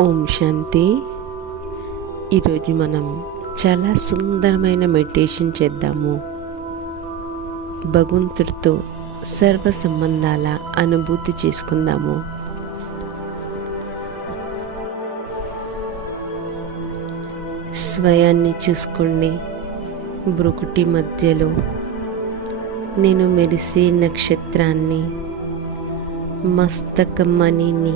ఓం శాంతి. ఈరోజు మనం చాలా సుందరమైన మెడిటేషన్ చేద్దాము. భగవంతుడితో సర్వ సంబంధాల అనుభూతి చేసుకుందాము. స్వయాన్ని చూసుకోండి. బ్రుకుటి మధ్యలో నేను మెరిసే నక్షత్రాన్ని మస్తకమణిని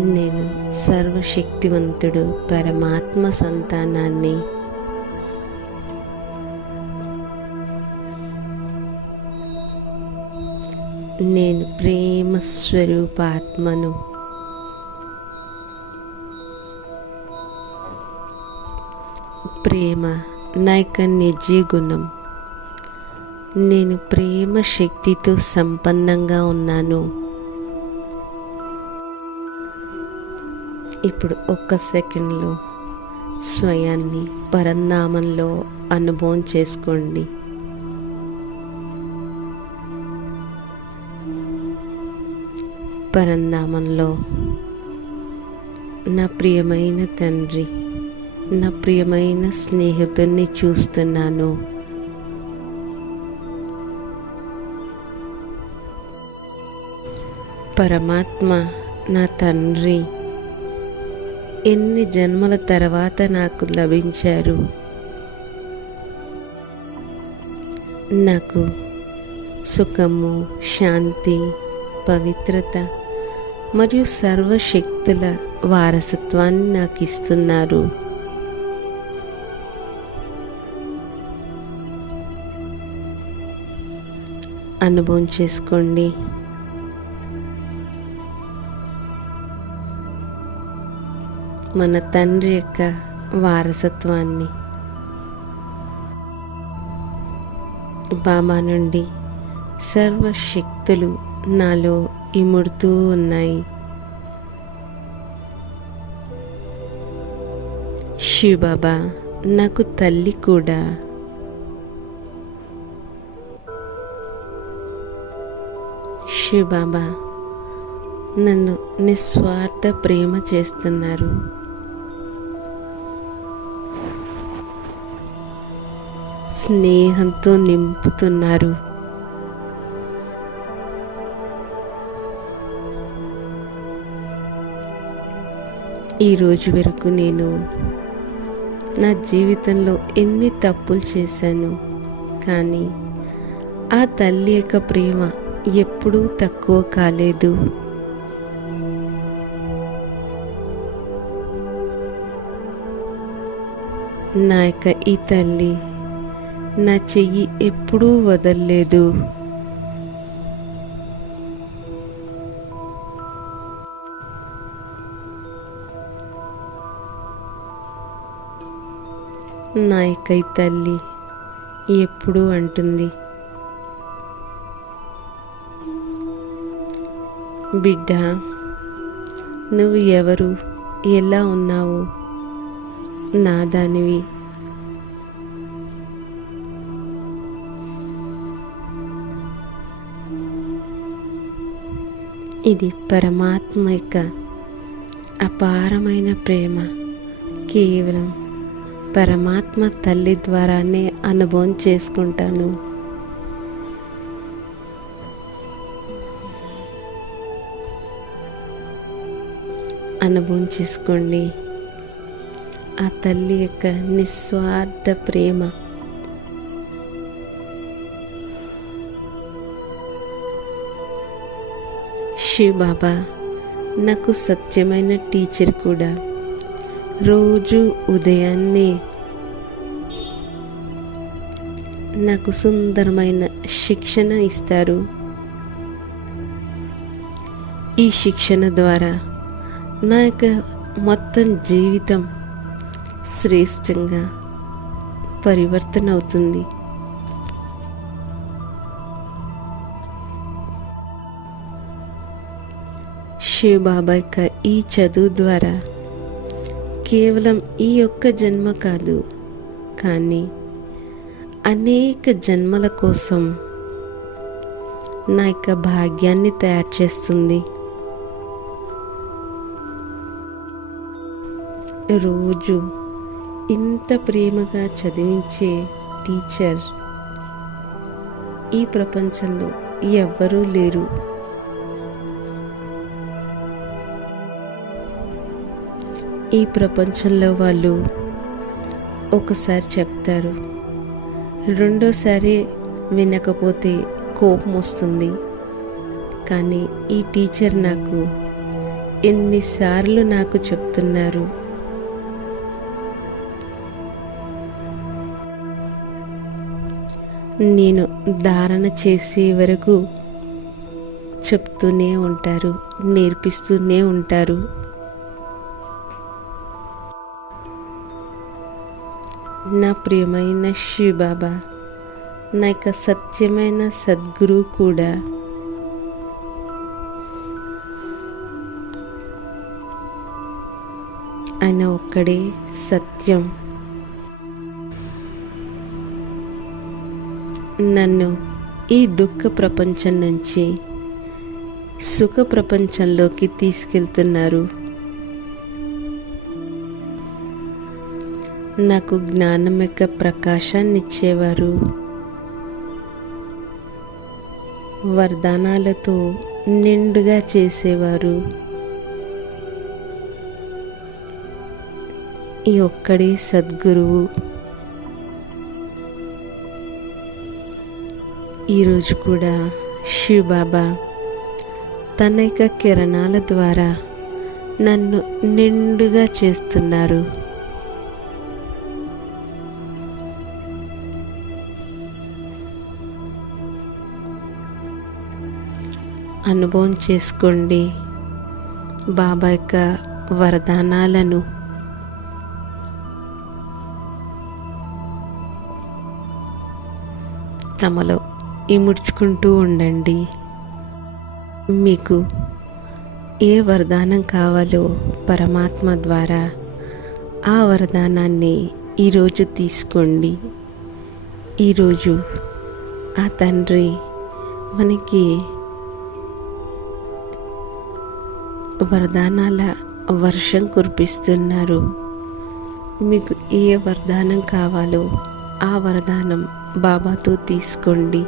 నేను సర్వశక్తివంతుడు పరమాత్మ సంతానాన్ని. నేను ప్రేమ స్వరూపాత్మను. ప్రేమ నా నిజ గుణం నేను ప్రేమ శక్తితో సంపన్నంగా ఉన్నాను. ఇప్పుడు ఒక్క సెకండ్లో స్వయాన్ని పరంధామంలో అనుభవం చేసుకోండి. పరంధామంలో నా ప్రియమైన తండ్రి నా ప్రియమైన స్నేహితుడిని చూస్తున్నాను. పరమాత్మ నా తండ్రి ఎన్ని జన్మల తర్వాత నాకు లభించారు? నాకు సుఖము శాంతి పవిత్రత మరియు సర్వశక్తుల వారసత్వాన్ని నాకు ఇస్తున్నారు. అనుభవం చేసుకోండి. మన తండ్రి యొక్క వారసత్వాన్ని బాబా నుండి సర్వశక్తులు నాలో ఇముడుతూ ఉన్నాయి. శివబాబా నాకు తల్లి కూడా. శివబాబా నన్ను నిస్వార్థ ప్రేమ చేస్తున్నారు. స్నేహంతో నింపుతున్నారు. ఈ రోజు వరకు నేను నా జీవితంలో ఎన్ని తప్పులు చేశాను కానీ ఆ తల్లి యొక్క ప్రేమ ఎప్పుడూ తక్కువ కాలేదు. నా యొక్క ఈ తల్లి నా చెయ్యి ఎప్పుడూ వదల్లేదు. నాయకై తల్లి ఎప్పుడూ అంటుంది. బిడ్డ నువ్వు ఎవరు? ఎలా ఉన్నావు? నా దానివి. ఇది పరమాత్మ యొక్క అపారమైన ప్రేమ. కేవలం పరమాత్మ తల్లి ద్వారానే అనుభవం చేసుకుంటాను. అనుభవం చేసుకోండి. ఆ తల్లి యొక్క నిస్వార్థ ప్రేమ శివ్ బాబా నాకు సత్యమైన టీచర్ కూడా. రోజు ఉదయాన్నే నాకు సుందరమైన శిక్షణ ఇస్తారు. ఈ శిక్షణ ద్వారా నా యొక్క మొత్తం జీవితం శ్రేష్టంగా పరివర్తన అవుతుంది శివ్ బాబా యొక్క ఈ చదువు ద్వారా కేవలం ఈ ఒక్క జన్మ కాదు కానీ అనేక జన్మల కోసం నా యొక్క భాగ్యాన్ని తయారు చేస్తుంది. రోజు ఇంత ప్రేమగా చదివించే టీచర్ ఈ ప్రపంచంలో ఎవ్వరూ లేరు. ఈ ప్రపంచంలో వాళ్ళు ఒకసారి చెప్తారు. రెండోసారి వినకపోతే కోపం వస్తుంది. కానీ ఈ టీచర్ నాకు ఎన్నిసార్లు నాకు చెప్తున్నారు. నేను ధారణ చేసే వరకు చెప్తూనే ఉంటారు నేర్పిస్తూనే ఉంటారు. నా ప్రియమైన శివబాబా నా యొక్క సత్యమైన సద్గురువు కూడా. ఆయన ఒక్కడే సత్యం. నన్ను ఈ దుఃఖ ప్రపంచం నుంచి సుఖ ప్రపంచంలోకి తీసుకెళ్తున్నారు. నాకు జ్ఞానం యొక్క ప్రకాశాన్ని ఇచ్చేవారు వరదానాలతో నిండుగా చేసేవారు. ఈ ఒక్కడే సద్గురువు. ఈరోజు కూడా శివబాబా తన యొక్క కిరణాల ద్వారా నన్ను నిండుగా చేస్తున్నారు. అనుభవం చేసుకోండి. బాబా యొక్క వరదానాలను. తమలో ఇముడ్చుకుంటూ ఉండండి. మీకు ఏ వరదానం కావాలో పరమాత్మ ద్వారా ఆ వరదానాన్ని ఈరోజు తీసుకోండి. ఈరోజు ఆ తండ్రి మనకి వరదానాల వర్షం కురిపిస్తున్నారు. మీకు ఏ వరదానం కావాలో ఆ వరదానం బాబాతో తీసుకోండి.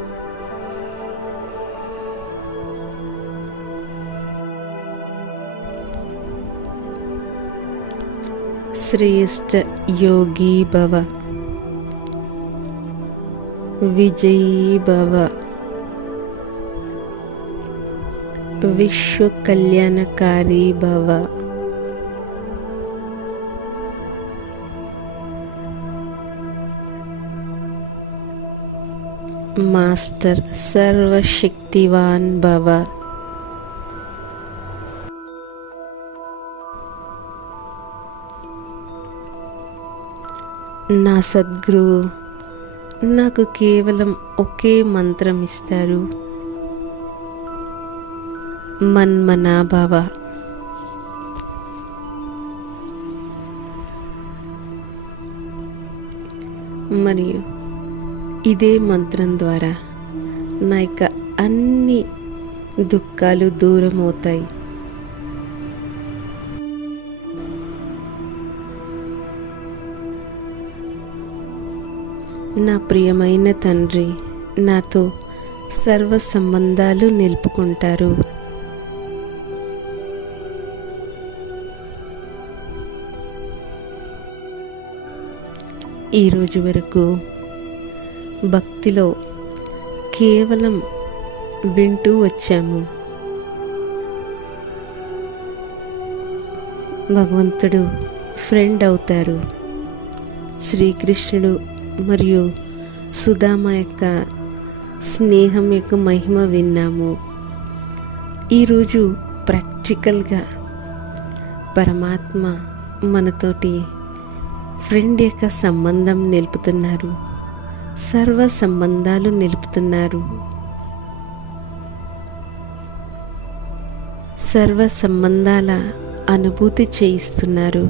శ్రేష్ఠ యోగి భవ విజయీ భవ. విశ్వ కళ్యాణకారి భవ. మాస్టర్ సర్వశక్తివాన్ భవ. నా సద్గురువు నాకు కేవలం ఒకే మంత్రం ఇస్తారు మన్మనాభావ. మరియు ఇదే మంత్రం ద్వారా నా యొక్క అన్ని దుఃఖాలు దూరం అవుతాయి నా ప్రియమైన తండ్రి నాతో సర్వ సంబంధాలు నిలుపుకుంటారు. ఈరోజు వరకు భక్తిలో కేవలం వింటూ వచ్చాము. భగవంతుడు ఫ్రెండ్ అవుతారు. శ్రీకృష్ణుడు మరియు సుధామ యొక్క స్నేహం యొక్క మహిమ విన్నాము. ఈరోజు ప్రాక్టికల్గా పరమాత్మ మనతోటి ఫ్రెండ్ యొక్క సంబంధం నిలుపుతున్నారు. సర్వ సంబంధాలు నిలుపుతున్నారు. సర్వ సంబంధాల అనుభూతి చేయిస్తున్నారు.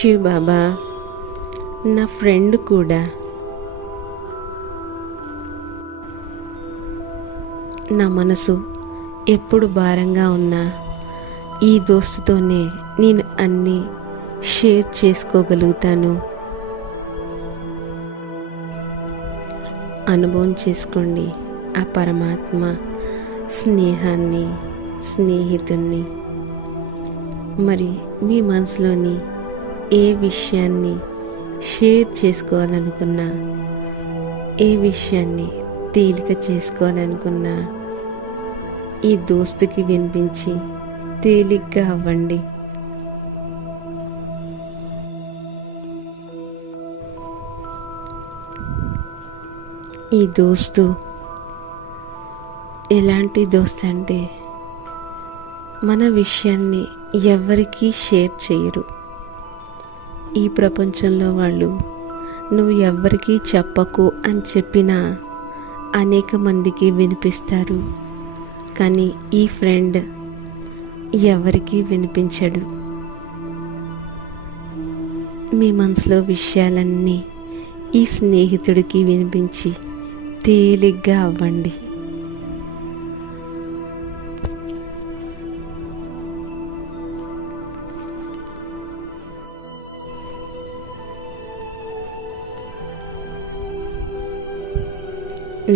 శివ్ బాబా నా ఫ్రెండ్ కూడా. నా మనసు ఎప్పుడు భారంగా ఉన్నా ఈ దోస్తుతోనే నేను అన్నీ షేర్ చేసుకోగలుగుతాను. అనుభవం చేసుకోండి ఆ పరమాత్మ స్నేహాన్ని స్నేహితుణ్ణి. మరి మీ మనసులోని ఏ విషయాన్ని షేర్ చేసుకోవాలనుకున్నా ఏ విషయాన్ని తేలిక చేసుకోవాలనుకున్నా ఈ దోస్తుకి వినిపించి తేలిగ్గా అవ్వండి. ఈ దోస్తు ఎలాంటి దోస్త్ అంటే మన విషయాన్ని ఎవరికీ షేర్ చేయరు. ఈ ప్రపంచంలో వాళ్ళు నువ్వు ఎవ్వరికీ చెప్పకు అని చెప్పినా అనేక మందికి వినిపిస్తారు. కానీ ఈ ఫ్రెండ్ ఎవరికీ వినిపించడు. మీ మనసులో విషయాలన్నీ ఈ స్నేహితుడికి వినిపించి తేలిగ్గా అవ్వండి.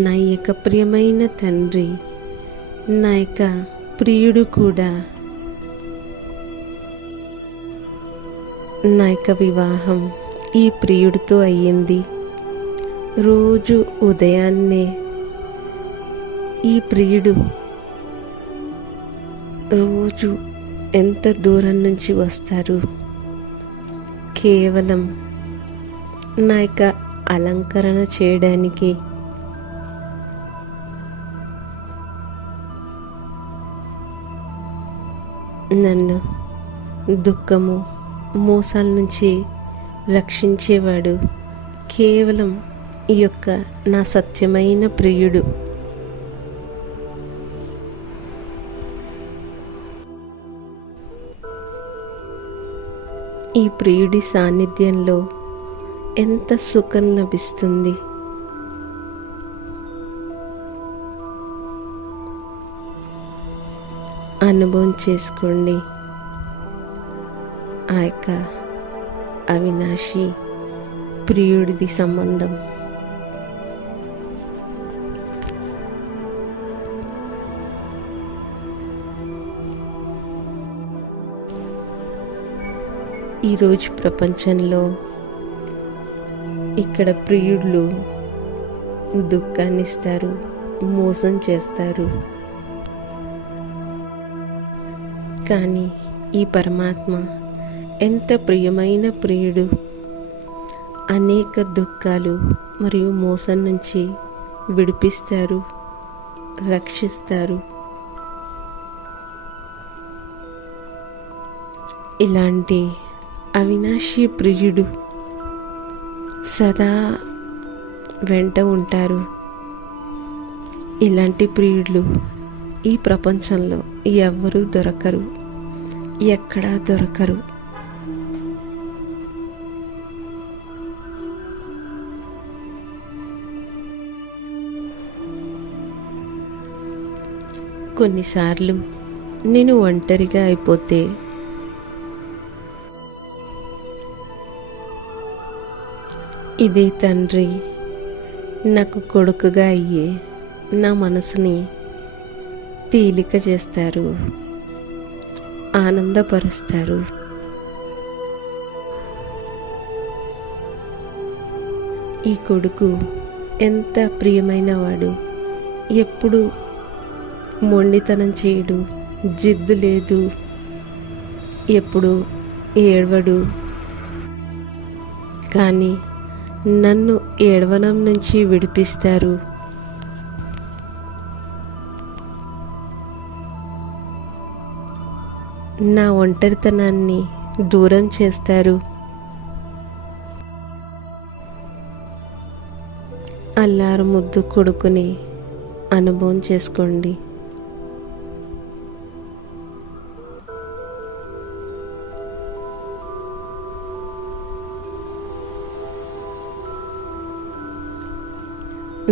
నా యొక్క ప్రియమైన తండ్రి నా యొక్క ప్రియుడు కూడా. నా యొక్క వివాహం ఈ ప్రియుడితో అయ్యింది. రోజు ఉదయాన్నే ఈ ప్రియుడు రోజు ఎంత దూరం నుంచి వస్తారు? కేవలం నా యొక్క అలంకరణ చేయడానికి నన్ను దుఃఖము మోసాల నుంచి రక్షించేవాడు కేవలం ఈ యొక్క నా సత్యమైన ప్రియుడు. ఈ ప్రియుడి సాన్నిధ్యంలో ఎంత సుఖం లభిస్తుంది. అనుభవం చేసుకోండి. ఆ యొక్క అవినాశి ప్రియుడిది సంబంధం. ఈరోజు ప్రపంచంలో ఇక్కడ ప్రియుళ్ళు దుఃఖాన్ని ఇస్తారు మోసం చేస్తారు. కానీ ఈ పరమాత్మ ఎంత ప్రియమైన ప్రియుడు. అనేక దుఃఖాలు మరియు మోసం నుంచి విడిపిస్తారు రక్షిస్తారు. ఇలాంటి అవినాశి ప్రియుడు సదా వెంట ఉంటారు. ఇలాంటి ప్రియుళ్ళు ఈ ప్రపంచంలో ఎవ్వరూ దొరకరు. ఎక్కడా దొరకరు. కొన్నిసార్లు నేను ఒంటరిగా అయిపోతే ఇదే తండ్రి నాకు కొడుకుగా అయ్యే నా మనసుని తేలిక చేస్తారు. ఆనందపరుస్తారు. ఈ కొడుకు ఎంత ప్రియమైన వాడు. ఎప్పుడు మొండితనం చేయడు జిద్దు లేదు. ఎప్పుడు ఏడవడు. కానీ నన్ను ఏడవనం నుంచి విడిపిస్తారు. నా ఒంటరితనాన్ని దూరం చేస్తారు. అల్లారు ముద్దు కొడుకుని అనుభవం చేసుకోండి.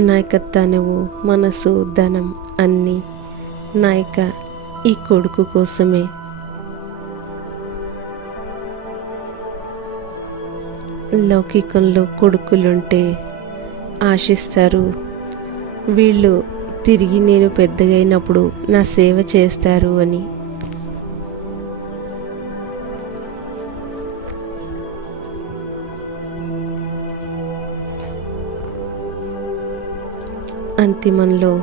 నా యొక్క తనువు మనసు ధనం అన్నీ నా యొక్క ఈ కొడుకు కోసమే. లౌకికంలో కొడుకులుంటే ఆశిస్తారు. వీళ్ళు తిరిగి నేను పెద్దగైనప్పుడు నా సేవ చేస్తారు అని. అంతిమంలో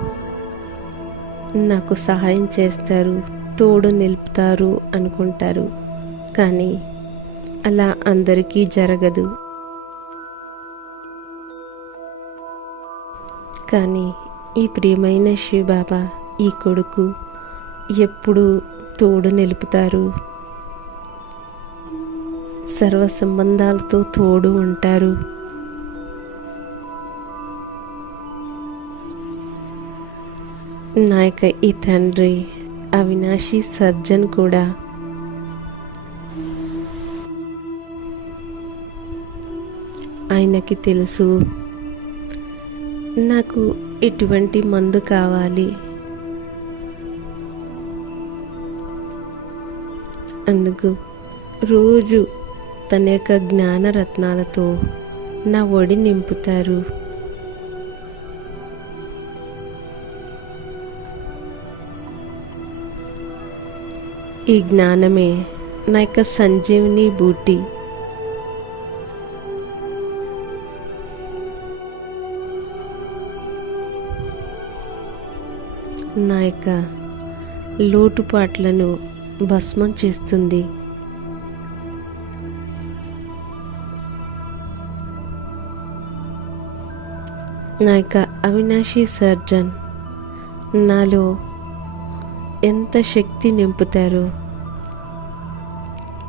నాకు సహాయం చేస్తారు తోడు నిలుపుతారు అనుకుంటారు. కానీ అలా అందరికీ జరగదు. కానీ ఈ ప్రియమైన శివబాబా ఈ కొడుకు ఎప్పుడు తోడు నిలుపుతారు. సర్వ సంబంధాలతో తోడు ఉంటారు. నా యొక్క ఈ తండ్రి అవినాశి సర్జన్ కూడా ఆయనకి తెలుసు. నాకు ఎటువంటి మందు కావాలి? అందుకు రోజు తన యొక్క జ్ఞానరత్నాలతో నా ఒడి నింపుతారు. ఈ జ్ఞానమే నా యొక్క సంజీవిని బూటి నా యొక్క లోటుపాట్లను భస్మం చేస్తుంది. నా యొక్క అవినాశి సర్జన్ నాలో ఎంత శక్తి నింపుతారో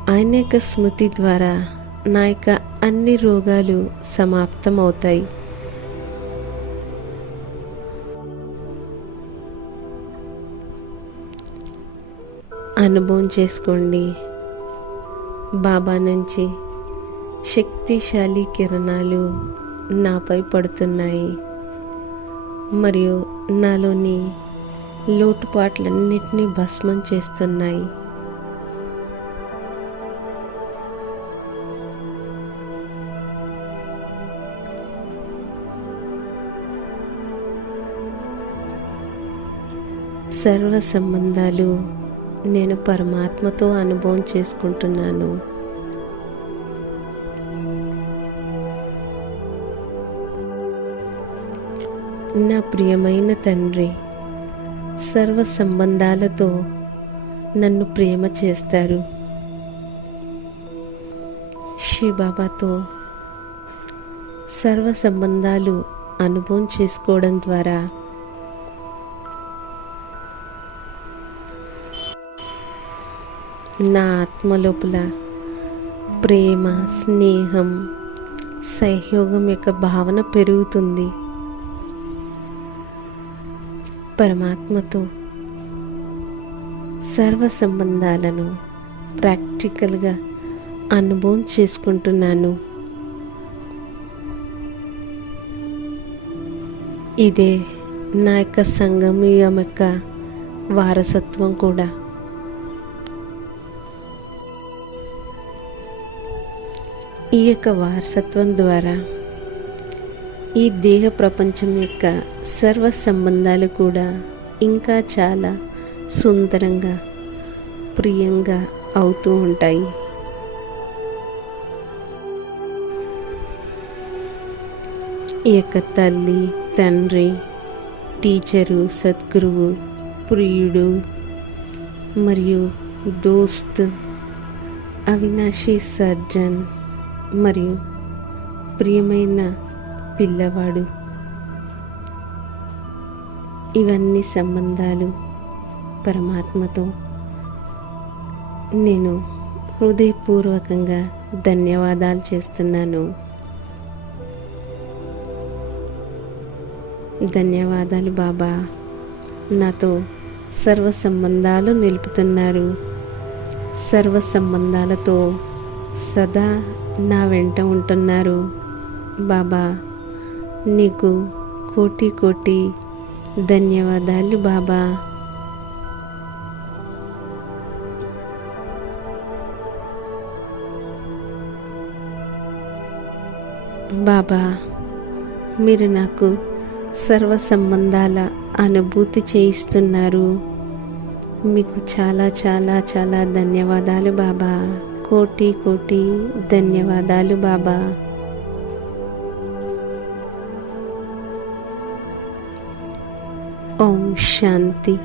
ఆయన యొక్క స్మృతి ద్వారా నా యొక్క అన్ని రోగాలు సమాప్తం అవుతాయి అనుభవం చేసుకోండి. బాబా నుంచి శక్తిశాలి కిరణాలు నాపై పడుతున్నాయి. మరియు నాలోని లోటుపాట్లన్నిటినీ భస్మం చేస్తున్నాయి. సర్వ సంబంధాలు నేను పరమాత్మతో అనుభవం చేసుకుంటున్నాను. నా ప్రియమైన తండ్రి సర్వ సంబంధాలతో నన్ను ప్రేమ చేస్తారు. శివబాబాతో సర్వ సంబంధాలు అనుభవం చేసుకోవడం ద్వారా నా ఆత్మ లోపల ప్రేమ స్నేహం సహయోగం యొక్క భావన పెరుగుతుంది. పరమాత్మతో సర్వ సంబంధాలను ప్రాక్టికల్గా అనుభవం చేసుకుంటున్నాను. ఇదే నా యొక్క సంగమయం యొక్క వారసత్వం కూడా. ఈ యొక్క వారసత్వం ద్వారా ఈ దేహ ప్రపంచం యొక్క సర్వ సంబంధాలు కూడా ఇంకా చాలా సుందరంగా ప్రియంగా అవుతూ ఉంటాయి. ఈ యొక్క తల్లి తండ్రి టీచరు సద్గురువు ప్రియుడు మరియు దోస్త్ అవినాశి సర్జన్ మరియు ప్రియమైన పిల్లవాడు. ఇవన్నీ సంబంధాలు పరమాత్మతో. నేను హృదయపూర్వకంగా ధన్యవాదాలు చేస్తున్నాను. ధన్యవాదాలు బాబా. నాతో సర్వ సంబంధాలు నిలుపుతున్నారు. సర్వ సంబంధాలతో సదా నా వెంట ఉంటున్నారు. బాబా నీకు కోటి కోటి ధన్యవాదాలు బాబా. బాబా మీరు నాకు సర్వ సంబంధాల అనుభూతి చేయిస్తున్నారు. మీకు చాలా చాలా చాలా ధన్యవాదాలు బాబా. కోటి కోటి ధన్యవాదాలు బాబా. ఓం శాంతి.